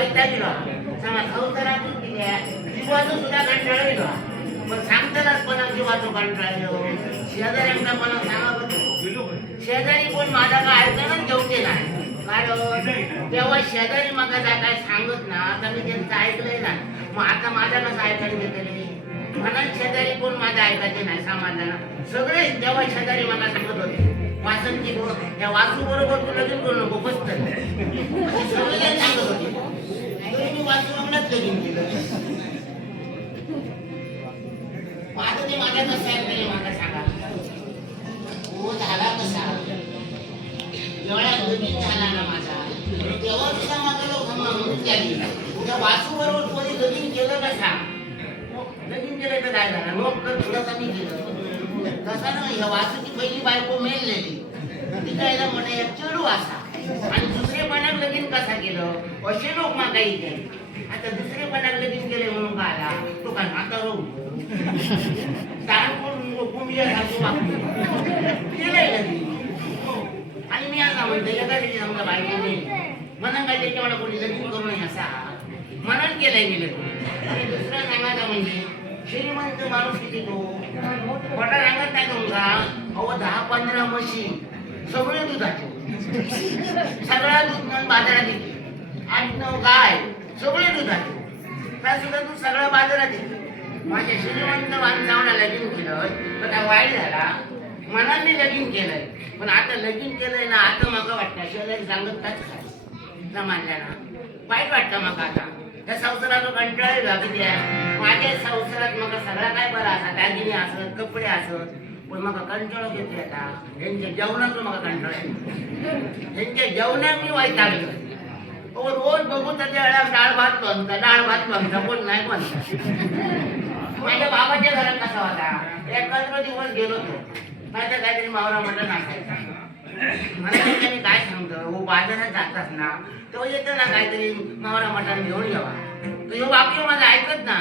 वैतागलो सांगा संसारातून किती जीवाचो सुद्धा कंटाळलो पण सांगतानाच पण जीवाचो कंटाळलो शेजाऱ्यांका पण सांगा शेजारी कोण माझा काय ऐकणच जेवते नाही कारण तेव्हा शेजारी मग काय सांगत ना आता मी त्यांचं ऐकलंय ना. मग आता माझा कसं ऐकायला घेतले म्हणून शेजारी कोण माझं ऐकायचे नाही समाजाला सगळे तेव्हा शेजारी मला सांगत होते वासंती गो या वासू बरोबर तू लगीन करू नको बसत सगळे सांगत होते. तरी मी लगीन केलं ते माझ्या सांगा. हो झाला कसा? एवढ्या लगीन झाला ना माझा. तेव्हा सुद्धा माझा लोक म्हणून झाली उद्या वासू बरोबर कोणी लगीन केलं कसा लगीन केलं तर काय झालं? लोक केलं. तसा ना ह्या वासूची पहिली बायको मेललेली. ती कायला म्हणे चेडू असा. आणि दुसरे पणाक लगीन कसा केलं? असे लोक मागाई काही आता दुसरे पण लगेच गेले म्हणून का आला तो काय माता राहू कारण कोण कुंभिया सासू वागतो केलंय आणि मी आता म्हणतो एका दिवशी समजा बायको नाही. म्हणून काय त्याच्या मला कोणी लगीन करू नये असा. म्हणून केलंय मी लगीन. आणि दुसरं सांगायचं म्हणजे श्रीमंत माणूस किती तो? मोठा रांगत नाही तुमचा अहो दहा पंधरा मशीन. सगळे दुधाचे. सगळ्या दूध बाजारात येते आठ नऊ गाय. सगळे दुधाचे त्या सुद्धा तू सगळं बाजारात येते माझ्या श्रीमंत माणसावला लगीन केलं तर काय वाईट झाला. मनाने लगीन केलंय. पण आता लगीन केलंय ना आता मग वाटतं शेजारी सांगत काय जमानल्या ना वाईट वाटतं मग आता. त्या संसाराचं कंटाळ लागते माझ्या संसारात मग सगळा काय बरं असा दागिने असत कपडे असत पण मग कंटाळ घेते आता. यांच्या जेवणाचं मग कंटाळ यांच्या जेवणात मी वाईट लागलं रोज बघू तर त्या डाळ भात बनता डाळ भात बनता पण नाही बनता. माझ्या बाबाच्या घरात कसा होता? एकत्र दिवस गेलो तो माझ्या काहीतरी मावरा मटण नाचायचा मला काय सांगतो? हो बाजारात जातात ना तेव्हा येतो ना काहीतरी मावरा मटण घेऊन यावा. तर ह्यो बापी माझा ऐकत ना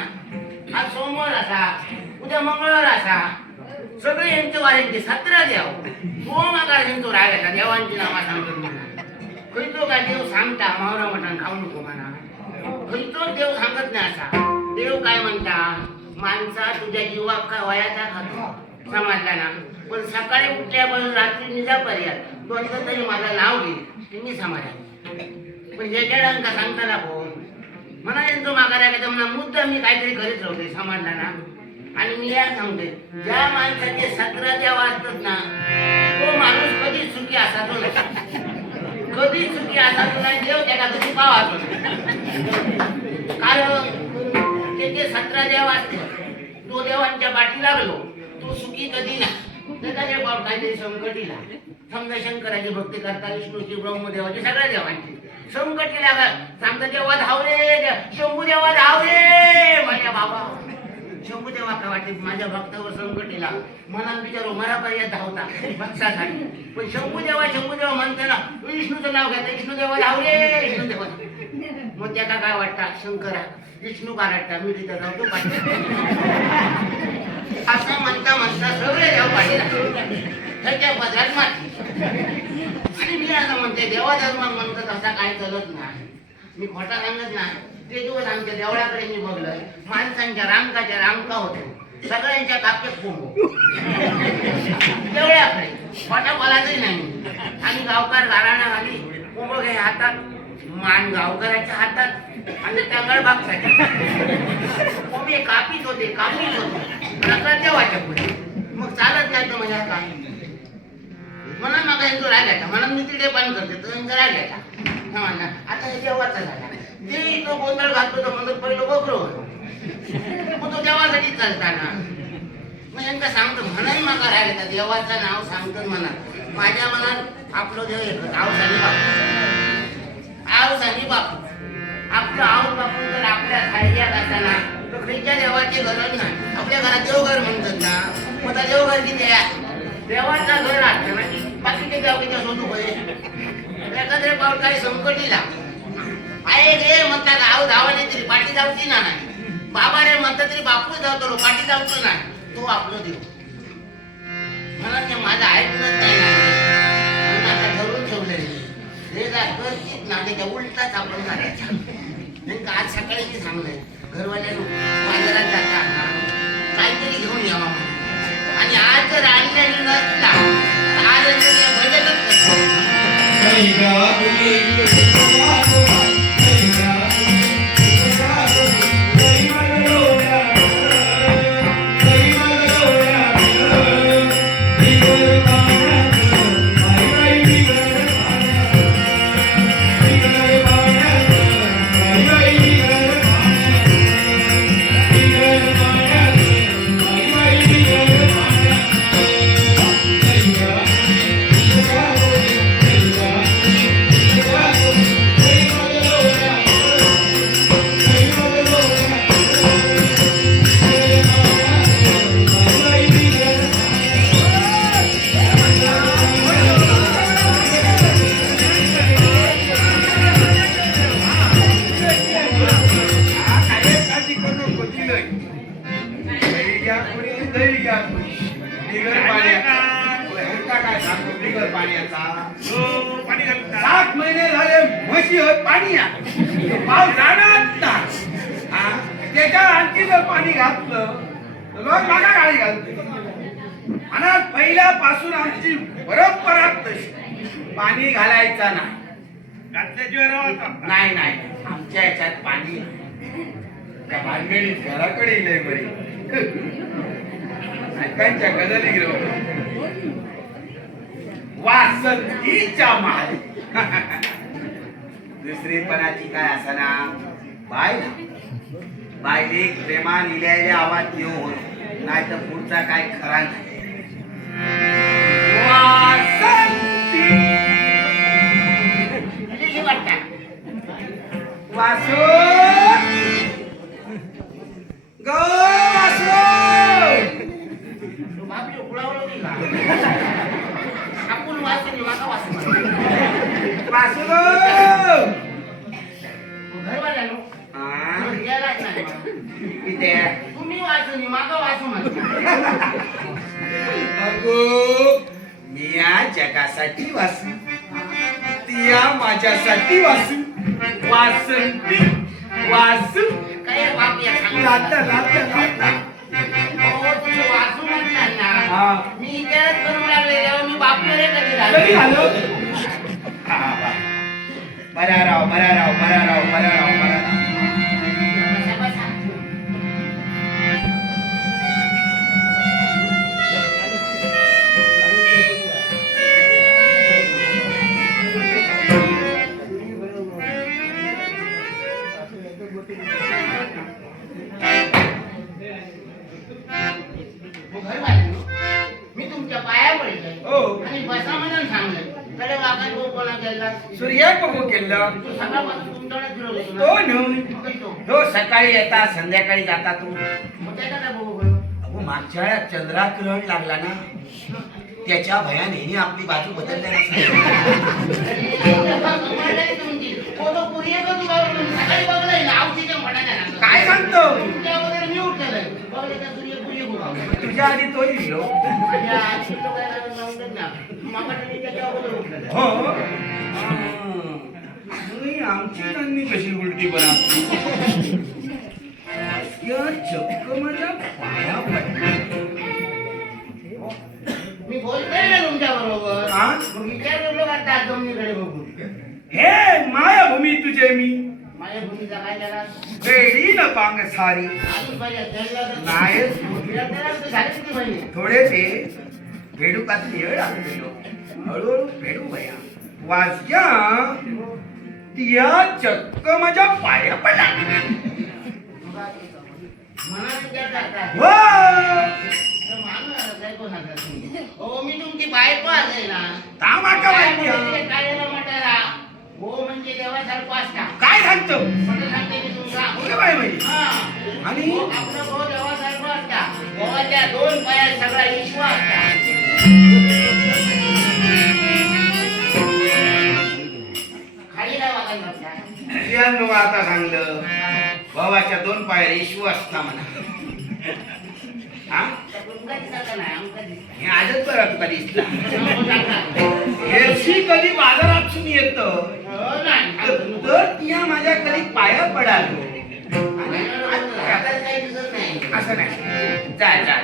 आज सोमवार असा उद्या मंगळवार असा. सगळे यांचे वाऱ्यांचे सतरा द्याव तो हो, मागा यांचो राग येतात. देवांची नावा सांगतो खंयचो काय देव सांगता मावरा मटण खाऊ नको म्हणा. खंयचो देव सांगत नाही असा. देव काय म्हणता माणसा तुझ्या जीवाक काय वयाचा खातो समजला ना? पण सकाळी उठल्यापासून रात्री निजापर्यंत दोनदा तरी माझं नाव घेईल ते मी पण ज्याच्या का सांगताना कोण म्हणा यांचं माघाऱ्या का म्हणा मुद्दा मी काहीतरी करीत राहते समजला ना? आणि मी या सांगते ज्या माणसाचे सतरा त्या असतात ना तो माणूस कधी सुखी असा तो नाही. कधी सुखी असा नाही देव त्या कधी पावा कारण त्याचे सतरा देव असते तो देवांच्या पाठी लागलो तो सुखी कधी नाही. त्याच्या बाब काहीतरी संकटीला समजा शंकराची भक्ती करता विष्णूची ब्रह्मदेवाची सगळ्या देवांची. संकटी लागा सांगता देवा धावरे शंभू देवा धावरे माझ्या बाबा. शंभू देवा का वाटते माझ्या भक्तावर संकटीला मला विचारू मरापर्यंत धावता. भक्तासाठी पण शंभू देवा शंभू देवा म्हणताना विष्णूचं नाव घ्यायचं विष्णू देवा धावरे विष्णू देवा. मग त्याला काय वाटतं? शंकरा विष्णू का वाटता मी तिथं जाऊ तो असं म्हणता म्हणता सगळे देव पाहिजे त्याच्या बदलात माती. आणि मी असं म्हणते देवा धर्म म्हणतो तसा काय चालत नाही. मी खोटा सांगत नाही. ते दिवस आमच्या देवळाकडे मी बघलोय. माणसांच्या रांकाच्या रांका होते सगळ्यांच्या काप्यात कोंबो देवळाकडे. खोटा नाही. आणि गावकार घराणा आली कोंबो घे हातात मान गावकऱ्याच्या हातात आणि त्या बागसाच्या कोंबे कापीत होते कापीत होते. नका देवाच्या पुढे मग चालत नाही तर म्हणजे काय म्हणून मग यांचा राग म्हणून मी तिथे पण करते. तो यांचा का? आता हे देवाचा झाला. ते इथं गोंधळ घालतो तर म्हणतो पहिलं बकरो मग तो देवासाठी चालताना. मग यांना सांगतो म्हणाही माका राहिले तर देवाचं नाव सांगतो म्हणा. माझ्या मनात आपलं देव एकच आवसानी बापू. आवसानी बापू. आपलं आऊस बापू जर आपल्या खायच्यात असताना तर खंयच्या देवाची गरज नाही. आपल्या घरात देवघर म्हणतात ना मग आता देवघर किती आहे? देवाचा घर असतं ना बाकीचे देव किती शोधू होय? एखाद्या पाऊल काही संकटीला आहे रे म्हणतात आऊ धावाने तरी पाठी जाऊची ना नाही. बाबा रे म्हणतात तरी बापू जातो पाठी जाऊचो नाही. तो आपलं देव. म्हणून ते माझं ऐकणंच नाही ना आता ठरवून ठेवलंय रे. जा करतीच ना त्याच्या उलटाच आपण करायचा नाही का आज सकाळी मी सांगलंय घरवाल्यानं बाजारात जाताना काहीतरी घेऊन यावा म्हणून. आणि आज जर आणल्याने नसला तर आज यांचं भजनच करतो पाणी घालायचा नाही. नाही नाही. आमच्या याच्यात पाणी घराकडे येईल बरी. ऐकायच्या गजली गिरव. वासंतीच्या महाल दुसरीपणाची काय असना? बाय बायले प्रेमा लिहिलेल्या आवाज येऊ हो नाही तर पुढचा काय खरा नाही. वासो ग वासो तो बापरे उघडावलं नाही का आपण वाचून मागा वाचून वासो ग घरवाल्यानो हा, गेलाच नाही मला. किती आहे? तुम्ही वाचून मागा वाचू म्हणता अगो मी या जगासाठी वाचू ती या माझ्यासाठी वाचू वासंती काय बाप या हो तुम्ही वाचू म्हणताय ना मी इतिहास करू लागले तेव्हा मी बापरे कधी कधी झाले? झालं. बरा राव बरा राव बरा राव बरा राव बरा राव सकाळी येता संध्याकाळी जाता तू काय? अहो मागच्या वेळा चंद्राग्रहण लागला ना त्याच्या भयाने आपली बाजू बदलल्या. काय काय सांगतो? मी बघले तुझ्या आधी तो लिहिलो माझ्या आजी तो काय करायला लावलं ना मामा मी त्याच्या अगोदर उठलेलं हो? हं. आमची नंदी कशी उलटी बना चक्क माझ्या पाया. मी बोलतोय ना तुमच्या बरोबर. हा? मग विचार करलो का त्या जमिनीकडे बघून. हे मायाभूमी तुझे मी. माझ्या भूमीचा काय त्याला वेळी न पांग सारी. अजून पाहिजे त्याला तर- नाही. तिला त्याला तर झाली किती महिने थोडे ते भेडू का येळ लागलेलो. हळूहळू भेडू भया. वाजग्या तिया चक्क माझ्या पाया पडला. मनात विचार करतात हो माणूस तुम्ही? हो मी तुमची बायको आहे ना तामा का काय बायको? म्हणजे काय झालं म्हटायला हो म्हणजे देवासारखं असता काय सांगतो म्हणून सांगते मी तुमचा ओके बाय. आणि? हो, आपलं भाऊ देवासारखं असता देवाच्या दोन पायात सगळा ईश्वर असता खाली काय? स्त्रियांनो आता सांगलं भावाच्या दोन पाया येशू असता म्हणा. हा? हे आजच बरं तुका दिसला. हो. येशी कधी बाजारात येत. तर तिया माझ्या खाली पाया पडालो. असं नाही. जा जा.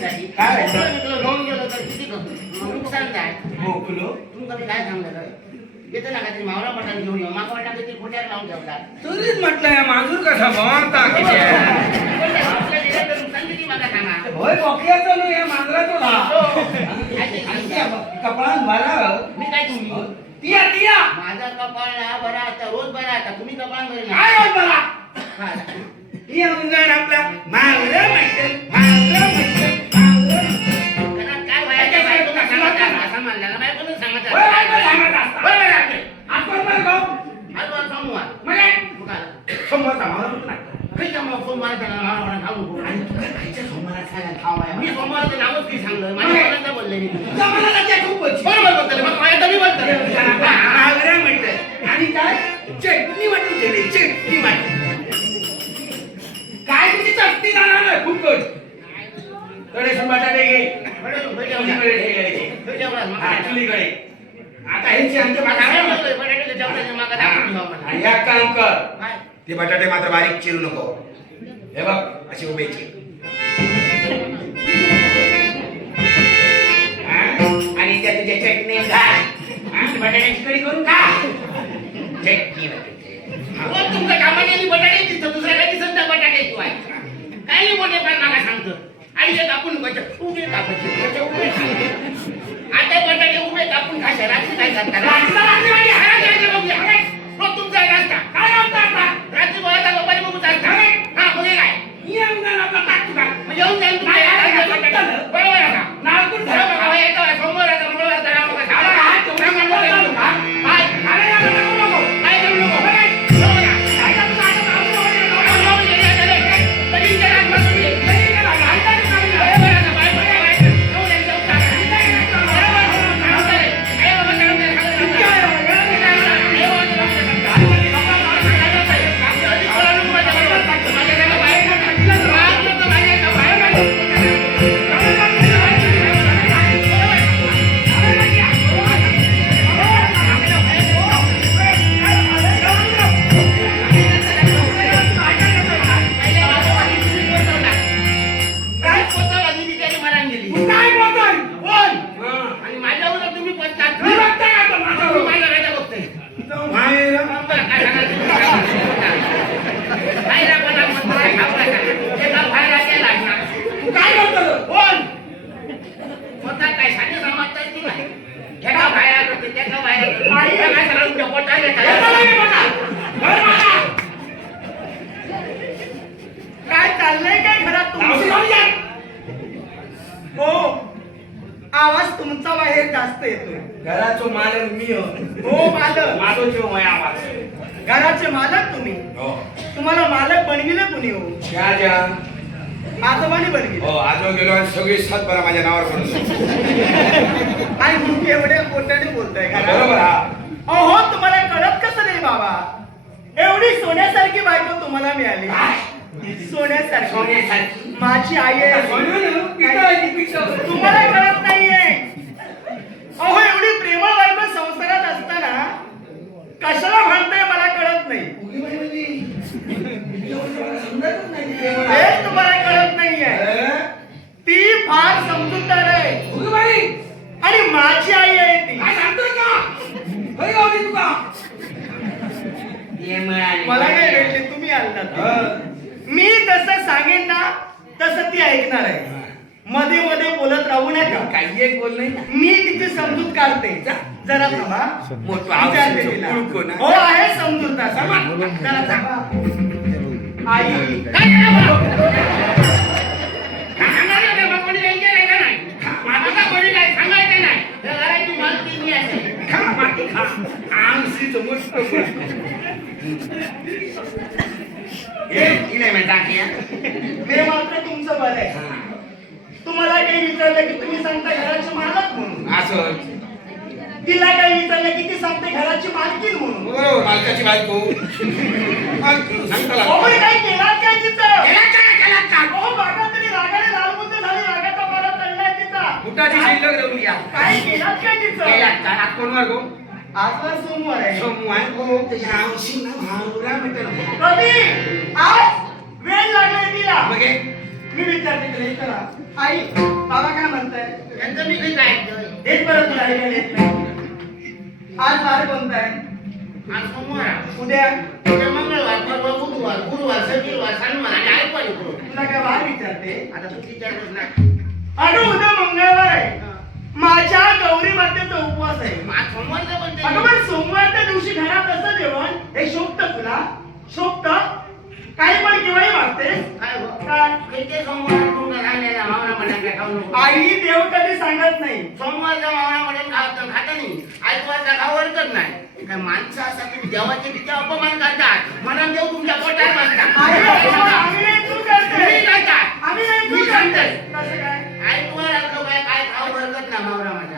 ठेवलं असता बघूसाठी काय? मोकळं निघालं, राहून गेलं तर किती ग- नुकसान काय मोकलो तुमचं मी काय सांगलं येतं ना काहीतरी मावळा पटाने घेऊन येऊ. मागं वाटलं की खोट्यात लावून ठेवतात तरीच म्हटलं या माजूर कसा सांगा. होय बोकड्याचं नो या मांजराचं हो. ना कपाळात भरा. मी काय तुम्ही? तिया तिया माझा कपाळला बरा आता रोज बरा आता. तुम्ही कपाळ बरे काय मला नाही तिया उंगार आपला मावरं म्हणतं मावरं म्हणतं काय तुझी चटणी जाणार नाही फुकटकडे बटाटे घे चुलीकडे हा, काय? आता काय एक काम कर काय? ते बटाटे मात्र बारीक चिरू नको हे बघ अशी उभे हा? आणि त्या तुझ्या चटणी हा? बटाट्याची कढी करून खा चटणी. रोज तुमच्या कामाने बटाटे दिसतं, दुसऱ्या काही दिसत बटाटे नाही मोठे पण मला सांगतो. हे कापून बटाटे उभे कापायचे. आता बटाटे उभे कापून खायचे, रात्री काय करता? रोज तुमचा रस्ता. काय? रात्री बोलायचा बघू चालता. हा, हे काय? ये अंगाला आपला टाक तुका. मग येऊन जाईल मरान गेली. काय बोलतोय? कोण? हा. आणि माझ्यावर तुम्ही पचतात. मी बघताय आता तुम्ही माझ्यावर. माझ्या वेळेला बघताय. मायरा. बरं, काय सांगाल तुम्ही? काय रागावला म्हणतो, काय खाऊ नका. ते गाव बाहेर आहे, लागणार. तू काय बोलतोय? कोण? स्वतः काय साधे समजतात की नाही? हे गाव बाहेर आलं, ते त्या गाव बाहेर आलं. हे काय सगळं तुमच्या पोटात येतं. याचा नाही बघा. घर बघा. काय चाललंय काय घरात मावशी तुमचं जाऊ द्या. हो आवाज तुमचा बाहेर जास्त येतोय घराचो मालक मी हो. हो मालक माझो जीव माया आवाज घराचे मालक तुम्ही हो तुम्हाला मालक बनविलं कुणी हो त्या ज्या आजोबाने बनविलं हो आजो गेलो आणि सगळी सात बरा माझ्या नावावर करून आणि तुम्ही एवढे पोटाने बोलताय का बरोबर हा. अहो तुम्हाला कळत कसं नाही बाबा? एवढी सोन्यासारखी बायको तुम्हाला मिळाली. सोन्यासारखी. सोन्यासारखी. माझी आई आहे. तुम्हाला कळत नाहीये. अहो एवढी प्रेमळ बायको संसारात असताना कशाला म्हणताय मला कळत नाही उगी बाई म्हणजे, समजतच नाही ते तुम्हाला कळत नाहीये? ती फार समजूतदार आहे उगी बाई, आणि माझी आई आहे ती काय सांगतोय का? होय गावली तुका? ये. मला नाही भेटली तुम्ही आणतात हं. मी जसं सांगेन ना तसं ती ऐकणार आहे मध्ये मध्ये बोलत राहू नका. काही एक बोल नाही. मी तिची समजूत काढते. जरा थांबा. मोठं विचारते तिला. हो आहे जरा थांबा. आई. काय मात्र तुमचं बरं आहे. तुम्हाला काही विचारलं की तुम्ही सांगता घराची मालक म्हणून? असं. तिला काही विचारलं की ती सांगते घराची मालकीण म्हणून? बरोबर मालकाची बायको. सांगता अहो, काय केला काय केला का अहो बघा तरी रागाने लालबुंद झाली रागाचा पारा चढलाय तिचा बुटाची शिल्लक देऊन या. काय काय केला तिचं का आज कोणवर गो? आजवर सोमवार आहे. सोमू आहे हो त्याच्या आवशी ना भावरा मिटलं कधी? आज? वेळ लागलाय तिला. मग हे? मी विचारते तिला विचारा आई बाबा काय म्हणताय? त्यांचं मी काही काय ऐकतोय. हेच बरं तुला ऐकायला येत नाही आज वार कोणता आहे? आज सोमवार आहे. उद्या? उद्या मंगळवार परवा बुधवार गुरुवार शनिवार शनिवार आणि आयतवार येतो तुला काय वार विचारते? आता तू विचारतोस ना. अगं उद्या मंगळवार आहे. माझ्या गौरी मातेचा उपवास आहे. मग आज सोमवारचं पण ते- अगं पण सोमवारच्या दिवशी घरात असं जेवण? हे शोभत तुला? शोभत? काही पण केव्हाही मागतेस किती सोमवार तुमचा राहिलेला मावळा मटण काय खाऊ नको आई देव कधी सांगत नाही. सोमवारचा मावळा मटण खात खाता नाही. आयतवारचा खाऊ हरकत नाही. काय माणसं असतात तुम्ही देवाचे किती अपमान करतात. म्हणून देव तुमच्या पोटात बसतात आम्ही काय? असलं काय खाऊ हरकत नाही मावळा मटण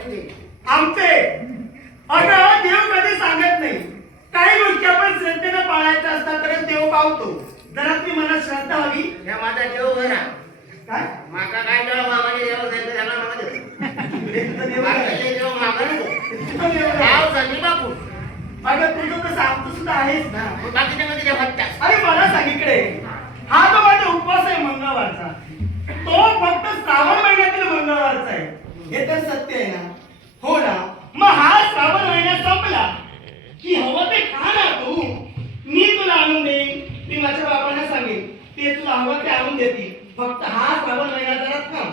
आमचे अगं देव कधी सांगत नाही काही गोष्टी आपण श्रद्धेनं पाळायच्या असतात तर देव पावतो जरा ती मनात श्रद्धा हवी ह्या माझा देव घरा काय माका काय देव मामाने देव नाही तर त्याला मागा देव. हे तुझं देव माका आहे. हे देव मागा नको. हे तुझं देव आहे. गाव झाली बापू. अगं तुझं तर सांगतो सुद्धा आहेस ना मग बाकीच्या मध्ये त्या फटक्यात. अरे मला सांग इकडे हा जो माझा उपवास आहे मंगळवारचा तो फक्त श्रावण महिन्यातील मंगळवारचा आहे हे तर सत्य आहे ना हो ना मग हा श्रावण महिना संपला की हवं ते खा ना तू मी तुला आणून देईन मी माझ्या बाबांना सांगेन तुला ते आणून देतील? फक्त हा श्रावण महिना जरा थांब.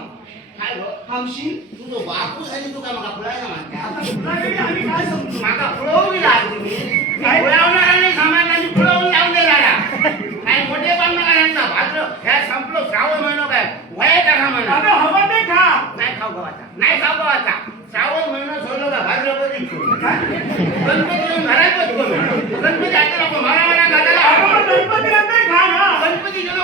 काय गो? थांबशील? तू जो बापू झाली तू का माका फुलायला म्हणता? आता तुझ्याकडे आम्ही काय समजू? माका फुलवून लाग तुम्ही. काय? फुलावणारा नाही सामान आणि फुलवून लावून देणारा. काय मोठे पण नका यांचा भाद्र ह्या संपलो श्रावण महिनो काय? वया टाका म्हणा. अगं हवं ते खा. नाही खाऊ गव्हाचा. नाही खाऊ गव्हाचा. श्रावण महिना सोडलो का भाद्रपदी गणपती येऊन घरात बसतो गणपती आता नको मला मला अगं घालायला मग गणपती नंतर खा ना गणपती गेलो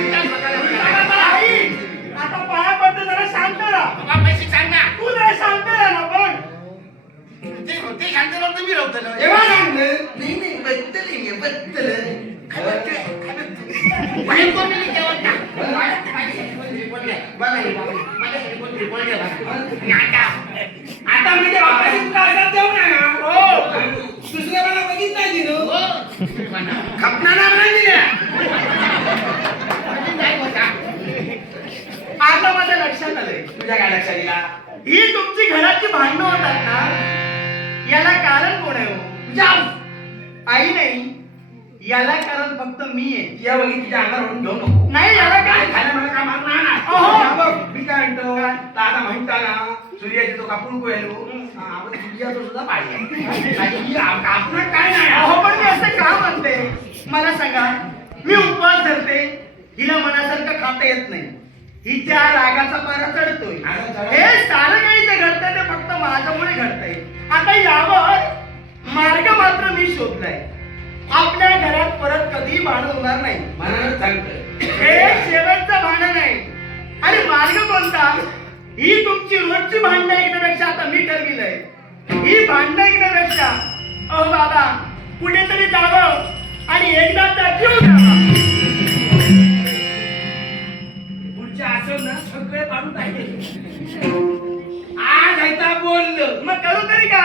बाबा, पैसे सांग ना. तू शांत राहा ना पण ते ते शांत राहून तुम्ही राहतो ना. एवढा सांगलं नाही नाही बद्दल आहे मी, बद्दल काय बघतोय? काय बघतोय? बाहेर कोण गेली जेवण का? माझ्या- माझ्यासाठी कोणतरी बोलले. बघा हे बाबा, माझ्यासाठी कोणतरी बोलले बघा. आणि आता आता म्हणजे बापाची तुला असाच देऊ ना हो दुसऱ्या मला बघित नाही दिलं हो, तुम्ही म्हणा. खपणारा म्हणा दिल्या अजून काय बोलता? आता माझ्या लक्षात आलंय तुझ्या काय लक्षात दिला ही तुमची घराची भांडणं होतात ना याला कारण कोण आहे हो? आई नाही याला कारण फक्त मी आहे. या बघी तुझ्या अंगावर ओढून घेऊ नको. नाही, याला काय- काय? खायला मला काय मागणार नाही. अहो. या बघ, मी काय म्हणतो दादा म्हणता ना सूर्याची तो कापून कोयलो. आपण सूर्याचं सुद्धा पाहिजे आपण काय नाही. अहो पण मी असं का म्हणते? मला सांगा मी उपवास धरते हिला मनासारखं खाता येत नाही. हिच्या रागाचा पारा चढतोय. हे सारं काही जे घडतंय ते फक्त माझ्यामुळे घडतंय. आता यावर मार्ग मात्र मी शोधलाय. आपल्या घरात परत कधी भांडण होणार नाही. हे शेवटचं भांडण आहे. आणि मार्ग कोणता? ही तुमची रोजची भांडणं ऐकण्यापेक्षा आता मी ठरविलंय. ही भांडणं ऐकण्यापेक्षा अहो बाबा कुठेतरी जावं आणि एकदाचा जीव द्यावा ना सगळे काढून टाकले. आज ऐता बोललं. मग करू तरी का.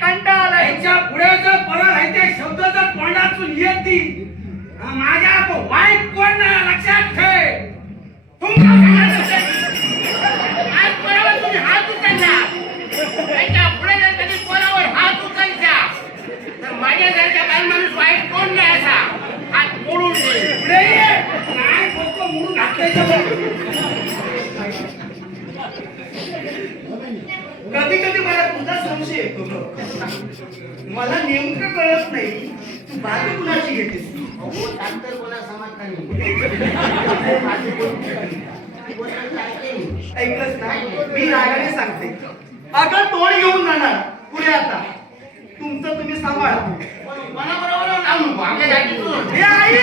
कंटाळा यांच्या पुढे जर परत आहे ते शब्द जर तोंडातून येतील माझ्या वाईट कोण लक्षात ठेव. असेल. आज कोणावर तुम्ही हात उचलला. त्याच्या पुढे जर कधी कोणावर हात उचलचा तर माझ्यासारखा काही माणूस वाईट कोण नाही असा. हात मोडून पुढे मुडून कधी कधी मला तुझा संशय येतो. मला नेमकं कळत नाही. तू बाजू कुणाची घेतेस? डॉक्टर कोणा. ऐकलंच मी रागाने सांगते. अगं तोंड घेऊन जाणार पुढे आता. तुमचं तुम्ही सांभाळा. पण कोणाबरोबर जाऊ नको आपल्या जागेतून हे आई!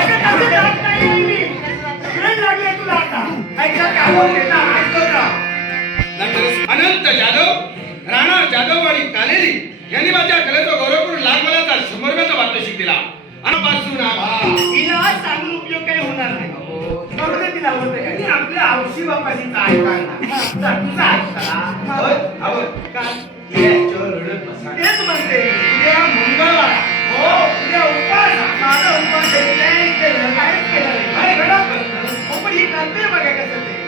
अगं तसं जात नाही आई. मी. वेळ लागली तुला आता. ऐकलं का? बोलते ना ऐकलं का नंतर अनंत जाधव राणा जाधव आणि कालेरी यांनी माझ्या कलेचा गौरव करून लालमलाचा शंभरव्याचा वार्षिक दिला अनपासून आभा हिला आज सांगून उपयोग काही होणार नाही बघू दे तिला होतं त्यांनी काय आपल्या हौशी बापाची काय तुझा ऐकला होय, आवय. काय? ये, याच्यावर रडत बसा. तेच म्हणते उद्या मंगळवार हो उद्या उपास आहे. माझा उपवास आहे. नाही केलं. काहीच केलं नाही. काय घडलं? हो, पण ही करते बघा कसं ते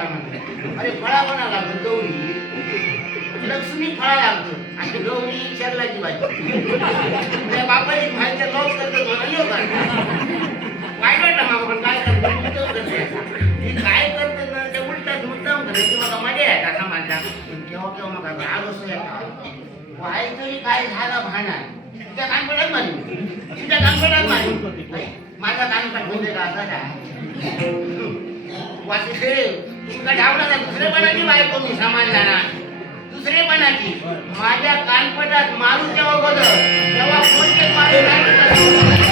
अरे फळा कोणा लागतो गौरी. लक्ष्मी फळा लागतो. आणि गौरी शरलाची भाजी. त्या बापाची माहिती लॉस करतो म्हणून हो वाईट वाटतं पण काय करतो? ती काय करतो ना ते मुद्दाम मला मजा येतात समाजला केव्हा केव्हा मग राग असतो येतात काय झाला भांडण तिच्या कानपडात मारी. तिच्या कानपडात मारी. माझा कानपड म्हणजे का? असा काय? तुला डावला नाही दुसरेपणाची बायको मी सामान जाणार दुसरेपणाची माझ्या कानपटात मारून जेव्हा बोलत तेव्हा कोणते मारून